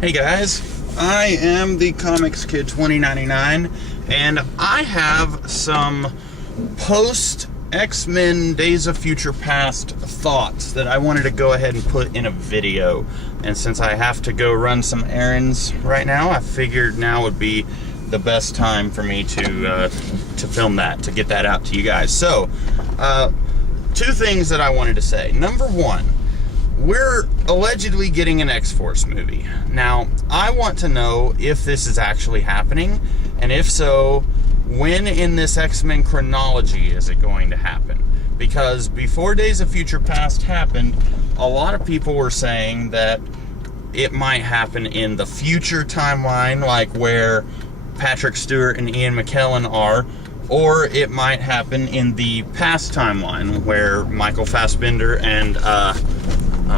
Hey guys, I am the Comics Kid 2099, and I have some post X-Men Days of Future Past thoughts that I wanted to go ahead and put in a video. And since I have to go run some errands right now, I figured now would be the best time for me to film that, to get that out to you guys. So, two things that I wanted to say. Number one, we're allegedly getting an X-Force movie. Now, I want to know if this is actually happening, and if so, when in this X-Men chronology is it going to happen? Because before Days of Future Past happened, a lot of people were saying that it might happen in the future timeline, like where Patrick Stewart and Ian McKellen are, or it might happen in the past timeline where Michael Fassbender and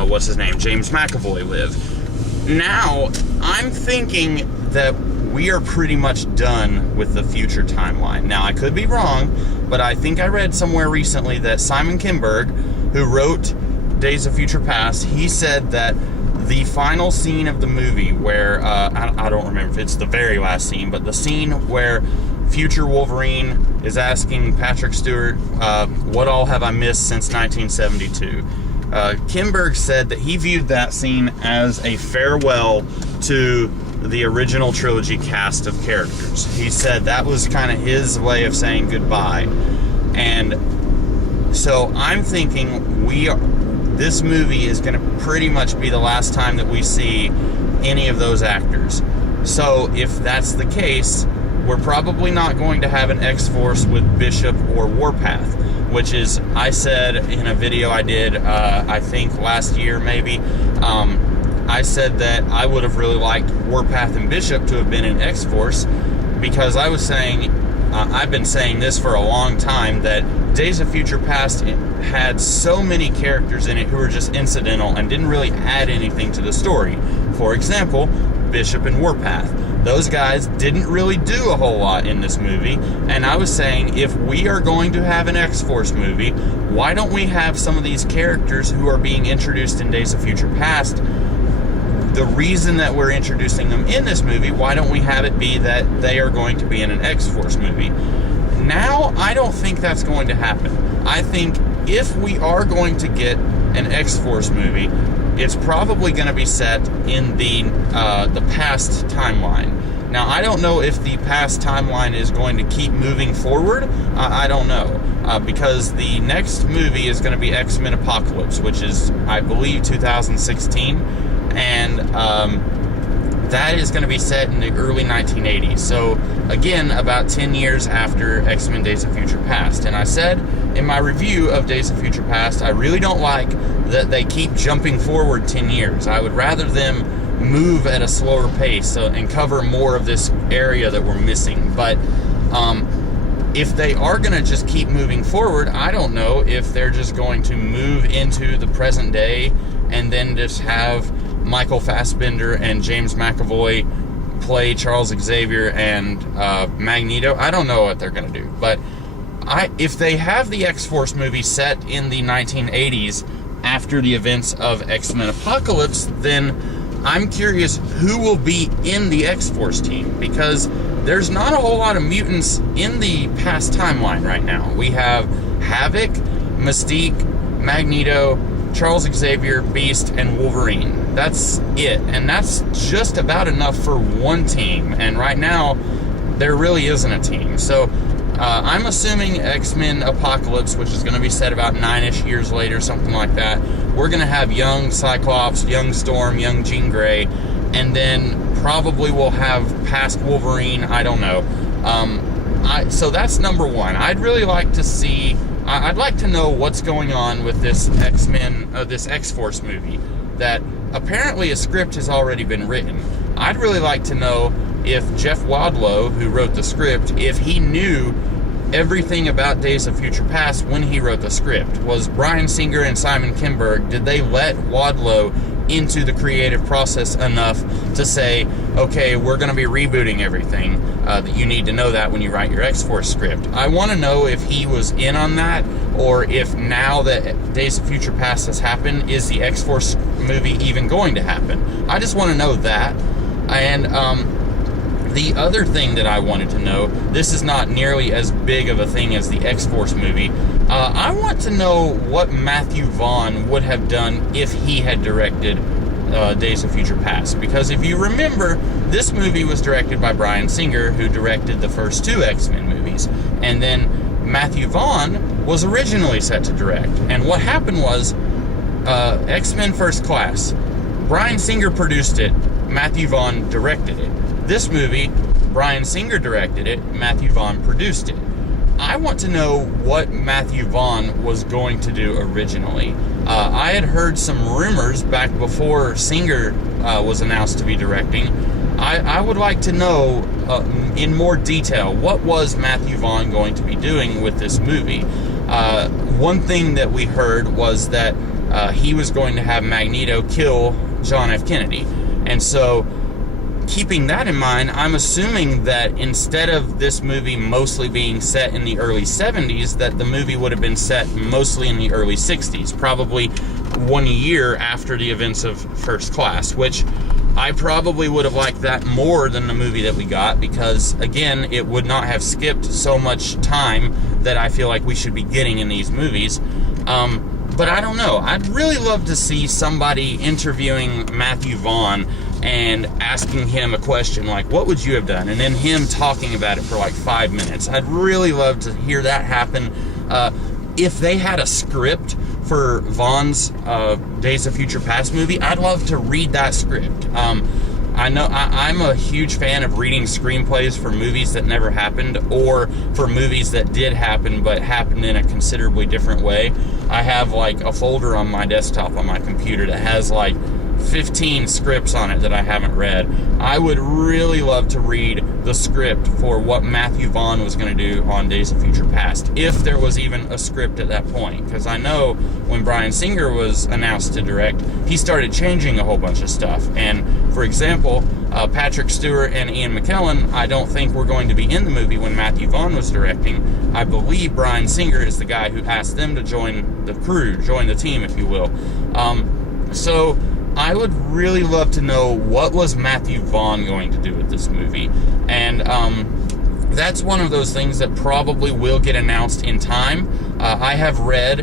what's his name, James McAvoy live. Now, I'm thinking that we are pretty much done with the future timeline. Now, I could be wrong, but I think I read somewhere recently that Simon Kinberg, who wrote Days of Future Past, he said that the final scene of the movie where, I don't remember if it's the very last scene, but the scene where future Wolverine is asking Patrick Stewart, what all have I missed since 1972? Kinberg said that he viewed that scene as a farewell to the original trilogy cast of characters. He said that was kind of his way of saying goodbye. And so I'm thinking this movie is going to pretty much be the last time that we see any of those actors. So if that's the case, we're probably not going to have an X-Force with Bishop or Warpath, which is, I said in a video I did, I think last year maybe, I said that I would have really liked Warpath and Bishop to have been in X-Force, because I was saying, I've been saying this for a long time, that Days of Future Past had so many characters in it who were just incidental and didn't really add anything to the story. For example, Bishop and Warpath. Those guys didn't really do a whole lot in this movie, and I was saying, if we are going to have an X-Force movie, why don't we have some of these characters who are being introduced in Days of Future Past? The reason that we're introducing them in this movie, why don't we have it be that they are going to be in an X-Force movie? Now, I don't think that's going to happen. I think if we are going to get an X-Force movie, it's probably going to be set in the past timeline. Now, I don't know if the past timeline is going to keep moving forward. I don't know. Because the next movie is going to be XMen Apocalypse, which is, I believe, 2016. And that is going to be set in the early 1980s. So, again, about 10 years after X-Men Days of Future Past. And I said in my review of Days of Future Past, I really don't like that they keep jumping forward 10 years. I would rather them move at a slower pace and cover more of this area that we're missing. But if they are going to just keep moving forward, I don't know if they're just going to move into the present day and then just have Michael Fassbender and James McAvoy play Charles Xavier and Magneto. I don't know what they're going to do. But if they have the X-Force movie set in the 1980s after the events of X-Men Apocalypse, then I'm curious who will be in the X-Force team, because there's not a whole lot of mutants in the past timeline right now. We have Havoc, Mystique, Magneto, Charles Xavier, Beast, and Wolverine. That's it. And that's just about enough for one team. And right now, there really isn't a team. So, I'm assuming X-Men Apocalypse, which is going to be set about 9-ish years later, something like that. We're going to have young Cyclops, young Storm, young Jean Grey, and then probably we'll have past Wolverine. I don't know. So that's number one. I'd really like to see... I'd like to know what's going on with this this X-Force movie, that apparently a script has already been written. I'd really like to know if Jeff Wadlow, who wrote the script, if he knew everything about Days of Future Past when he wrote the script. Was Bryan Singer and Simon Kinberg, did they let Wadlow into the creative process enough to say, okay, we're going to be rebooting everything. That you need to know that when you write your XForce script. I want to know if he was in on that, or if now that Days of Future Past has happened, is the XForce movie even going to happen? I just want to know that. And the other thing that I wanted to know, this is not nearly as big of a thing as the XForce movie. I want to know what Matthew Vaughn would have done if he had directed Days of Future Past. Because if you remember, this movie was directed by Bryan Singer, who directed the first 2 X-Men movies. And then Matthew Vaughn was originally set to direct. And what happened was, X-Men First Class, Bryan Singer produced it, Matthew Vaughn directed it. This movie, Bryan Singer directed it, Matthew Vaughn produced it. I want to know what Matthew Vaughn was going to do originally. I had heard some rumors back before Singer was announced to be directing. I would like to know in more detail, what was Matthew Vaughn going to be doing with this movie? One thing that we heard was that he was going to have Magneto kill John F. Kennedy. And so, keeping that in mind, I'm assuming that instead of this movie mostly being set in the early 70s, that the movie would have been set mostly in the early 60s, probably 1 year after the events of First Class, which I probably would have liked that more than the movie that we got, because, again, it would not have skipped so much time that I feel like we should be getting in these movies. But I don't know. I'd really love to see somebody interviewing Matthew Vaughn and asking him a question like, what would you have done? And then him talking about it for like 5 minutes. I'd really love to hear that happen. If they had a script for Vaughn's Days of Future Past movie, I'd love to read that script. I know I'm a huge fan of reading screenplays for movies that never happened, or for movies that did happen but happened in a considerably different way. I have like a folder on my desktop on my computer that has like 15 scripts on it that I haven't read. I would really love to read the script for what Matthew Vaughn was going to do on Days of Future Past, if there was even a script at that point. Because I know when Bryan Singer was announced to direct, he started changing a whole bunch of stuff. And, for example, Patrick Stewart and Ian McKellen, I don't think were going to be in the movie when Matthew Vaughn was directing. I believe Bryan Singer is the guy who asked them to join the crew, join the team, if you will. So I would really love to know, what was Matthew Vaughn going to do with this movie? And that's one of those things that probably will get announced in time. I have read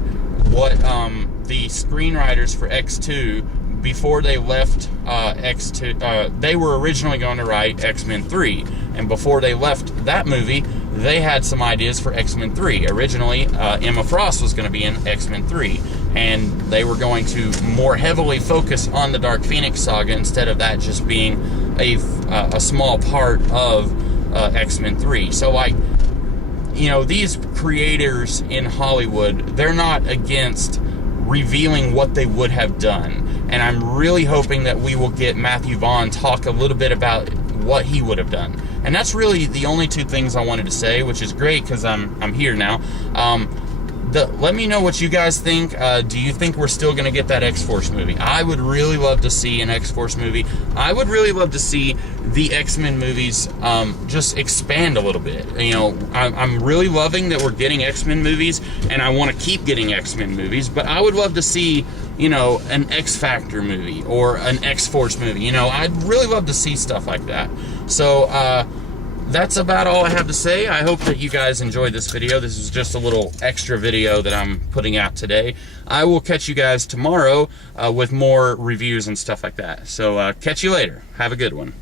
what the screenwriters for X2, before they left X2, they were originally going to write X-Men 3. And before they left that movie, they had some ideas for X-Men 3. Originally, Emma Frost was going to be in X-Men 3. And they were going to more heavily focus on the Dark Phoenix saga, instead of that just being a small part of X-Men 3. So, like, you know, these creators in Hollywood, they're not against revealing what they would have done. And I'm really hoping that we will get Matthew Vaughn talk a little bit about what he would have done. And that's really the only 2 things I wanted to say, which is great because I'm here now. Let me know what you guys think. Do you think we're still going to get that X-Force movie? I would really love to see an X-Force movie. I would really love to see the X-Men movies just expand a little bit. You know, I'm really loving that we're getting X-Men movies, and I want to keep getting X-Men movies, but I would love to see, you know, an X-Factor movie or an X-Force movie. You know, I'd really love to see stuff like that. So, that's about all I have to say. I hope that you guys enjoyed this video. This is just a little extra video that I'm putting out today. I will catch you guys tomorrow with more reviews and stuff like that. So catch you later. Have a good one.